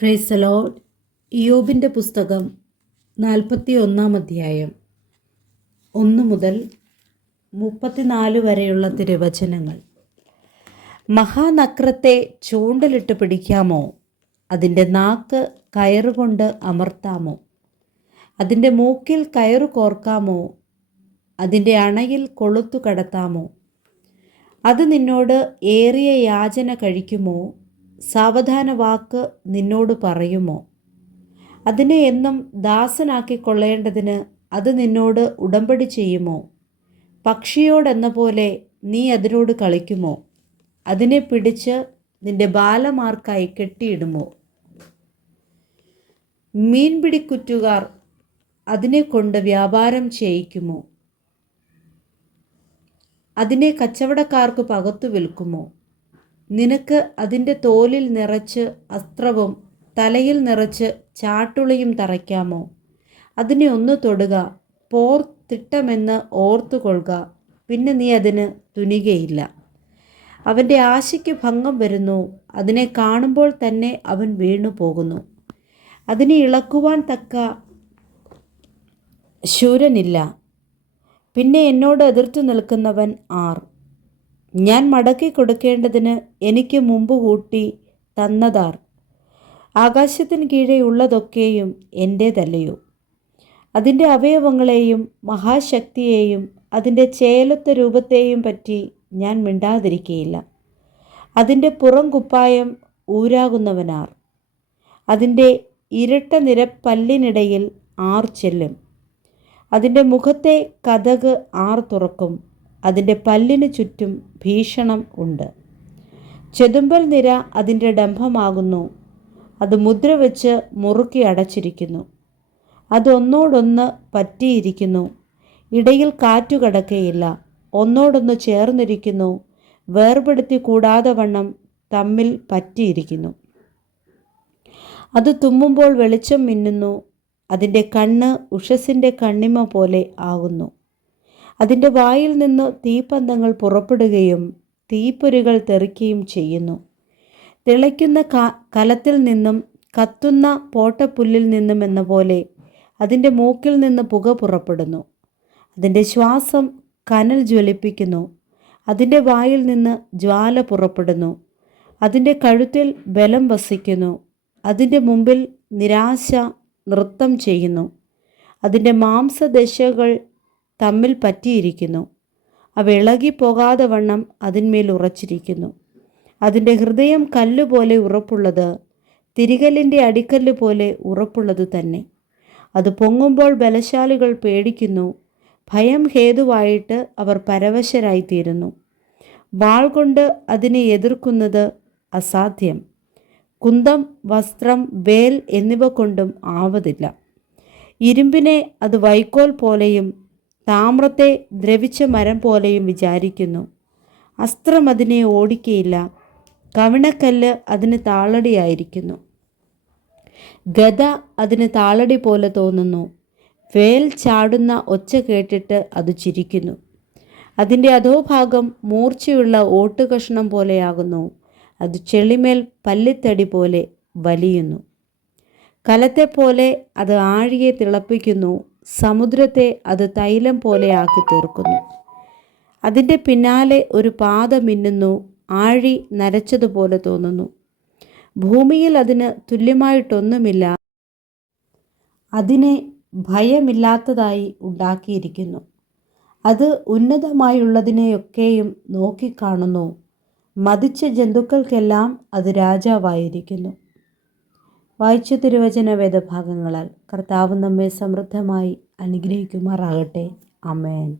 Praise the Lord. ഇയ്യോബിൻ്റെ പുസ്തകം 41 അധ്യായം 1 മുതൽ 34 വരെയുള്ള തിരുവചനങ്ങൾ. മഹാനക്രത്തെ ചൂണ്ടലിട്ട് പിടിക്കാമോ? അതിൻ്റെ നാക്ക് കയറുകൊണ്ട് അമർത്താമോ? അതിൻ്റെ മൂക്കിൽ കയറു കോർക്കാമോ? അതിൻ്റെ അണയിൽ കൊളുത്തു കടത്താമോ? അത് നിന്നോട് ഏറിയ യാചന കഴിക്കുമോ? സാവധാന വാക്ക് നിന്നോട് പറയുമോ? അതിനെ എന്നും ദാസനാക്കിക്കൊള്ളേണ്ടതിന് അത് നിന്നോട് ഉടമ്പടി ചെയ്യുമോ? പക്ഷിയോടെന്ന പോലെ നീ അതിനോട് കളിക്കുമോ? അതിനെ പിടിച്ച് നിന്റെ ബാലമാർക്കായി കെട്ടിയിടുമോ? മീൻപിടിക്കുറ്റുകാർ അതിനെ കൊണ്ട് വ്യാപാരം ചെയ്യിക്കുമോ? അതിനെ കച്ചവടക്കാർക്ക് പകർത്തു വിൽക്കുമോ? നിനക്ക് അതിൻ്റെ തോലിൽ നിറച്ച് അസ്ത്രവും തലയിൽ നിറച്ച് ചാട്ടുളിയും തറയ്ക്കാമോ? അതിനെ ഒന്ന് തൊടുക, പോർ തിട്ടമെന്ന് ഓർത്തുകൊള്ളുക, പിന്നെ നീ അതിന് തുനികയില്ല. അവൻ്റെ ആശയ്ക്ക് ഭംഗം വരുന്നു, അതിനെ കാണുമ്പോൾ തന്നെ അവൻ വീണു പോകുന്നു. അതിനെ ഇളക്കുവാൻ തക്ക ശൂരനില്ല. പിന്നെ എന്നോട് എതിർത്തു നിൽക്കുന്നവൻ ആർ? ഞാൻ മടക്കി കൊടുക്കേണ്ടതിന് എനിക്ക് മുമ്പ് കൂട്ടി തന്നതാർ? ആകാശത്തിന് കീഴെ ഉള്ളതൊക്കെയും എൻ്റേതല്ലയോ? അതിൻ്റെ അവയവങ്ങളെയും മഹാശക്തിയെയും അതിൻ്റെ ചേലത്ത രൂപത്തെയും പറ്റി ഞാൻ മിണ്ടാതിരിക്കുകയില്ല. അതിൻ്റെ പുറം കുപ്പായം ഊരാകുന്നവനാർ? അതിൻ്റെ ഇരട്ട നിരപ്പല്ലിനിടയിൽ ആർ ചെല്ലും? അതിൻ്റെ മുഖത്തെ കതക് ആർ തുറക്കും? അതിൻ്റെ പല്ലിനു ചുറ്റും ഭീഷണം ഉണ്ട്. ചെതുമ്പൽ നിര അതിൻ്റെ ഡംഭമാകുന്നു. അത് മുദ്ര വെച്ച് മുറുക്കി അടച്ചിരിക്കുന്നു. അതൊന്നോടൊന്ന് പറ്റിയിരിക്കുന്നു. ഇടയിൽ കാറ്റു കടക്കയില്ല. ഒന്നോടൊന്ന് ചേർന്നിരിക്കുന്നു. വേർപെടുത്തി കൂടാതെ വണ്ണം തമ്മിൽ പറ്റിയിരിക്കുന്നു. അത് തുമ്മുമ്പോൾ വെളിച്ചം മിന്നുന്നു. അതിൻ്റെ കണ്ണ് ഉഷസ്സിൻ്റെ കണ്ണിമ പോലെ ആകുന്നു. അതിൻ്റെ വായിൽ നിന്ന് തീപ്പന്തങ്ങൾ പുറപ്പെടുകയും തീപ്പൊരികൾ തെറിക്കുകയും ചെയ്യുന്നു. തിളയ്ക്കുന്ന കലത്തിൽ നിന്നും കത്തുന്ന പോട്ടപ്പുല്ലിൽ നിന്നും എന്ന പോലെ അതിൻ്റെ മൂക്കിൽ നിന്ന് പുക പുറപ്പെടുന്നു. അതിൻ്റെ ശ്വാസം കനൽ ജ്വലിപ്പിക്കുന്നു. അതിൻ്റെ വായിൽ നിന്ന് ജ്വാല പുറപ്പെടുന്നു. അതിൻ്റെ കഴുത്തിൽ ബലം വസിക്കുന്നു. അതിൻ്റെ മുമ്പിൽ നിരാശ നൃത്തം ചെയ്യുന്നു. അതിൻ്റെ മാംസദശകൾ തമ്മിൽ പറ്റിയിരിക്കുന്നു. അവ ഇളകിപ്പോകാതെ വണ്ണം അതിന്മേൽ ഉറച്ചിരിക്കുന്നു. അതിൻ്റെ ഹൃദയം കല്ലുപോലെ ഉറപ്പുള്ളത്, തിരികല്ലിൻ്റെ അടിക്കല്ല് പോലെ ഉറപ്പുള്ളത് തന്നെ. അത് പൊങ്ങുമ്പോൾ ബലശാലികൾ പേടിക്കുന്നു. ഭയം ഹേതുവായിട്ട് അവർ പരവശരായിത്തീരുന്നു. വാൾ കൊണ്ട് അതിനെ എതിർക്കുന്നത് അസാധ്യം. കുന്തം, വസ്ത്രം, വേൽ എന്നിവ കൊണ്ടും ആവതില്ല. ഇരുമ്പിനെ അത് വൈക്കോൽ പോലെയും താമ്രത്തെ ദ്രവിച്ച മരം പോലെയും വിചാരിക്കുന്നു. അസ്ത്രം അതിനെ ഓടിക്കയില്ല. കവിണക്കല്ല് അതിന് താളടിയായിരിക്കുന്നു. ഗദ അതിന് താളടി പോലെ തോന്നുന്നു. വേൽ ചാടുന്ന ഒച്ച കേട്ടിട്ട് അത് ചിരിക്കുന്നു. അതിൻ്റെ അധോഭാഗം മൂർച്ചയുള്ള ഓട്ടുകഷ്ണം പോലെയാകുന്നു. അത് ചെളിമേൽ പല്ലിത്തടി പോലെ വലിയുന്നു. കലത്തെപ്പോലെ അത് ആഴിയെ തിളപ്പിക്കുന്നു. സമുദ്രത്തെ അത് തൈലം പോലെ ആക്കി തീർക്കുന്നു. അതിൻ്റെ പിന്നാലെ ഒരു പാത മിന്നുന്നു. ആഴി നരച്ചതുപോലെ തോന്നുന്നു. ഭൂമിയിൽ അതിന് തുല്യമായിട്ടൊന്നുമില്ല. അതിനെ ഭയമില്ലാത്തതായി ഉണ്ടാക്കിയിരിക്കുന്നു. അത് ഉന്നതമായുള്ളതിനെയൊക്കെയും നോക്കിക്കാണുന്നു. മതിച്ച ജന്തുക്കൾക്കെല്ലാം അത് രാജാവായിരിക്കുന്നു. വായിച്ച തിരുവചന വേദഭാഗങ്ങളാൽ കർത്താവ് നമ്മെ സമൃദ്ധമായി അനുഗ്രഹിക്കുമാറാകട്ടെ. ആമേൻ.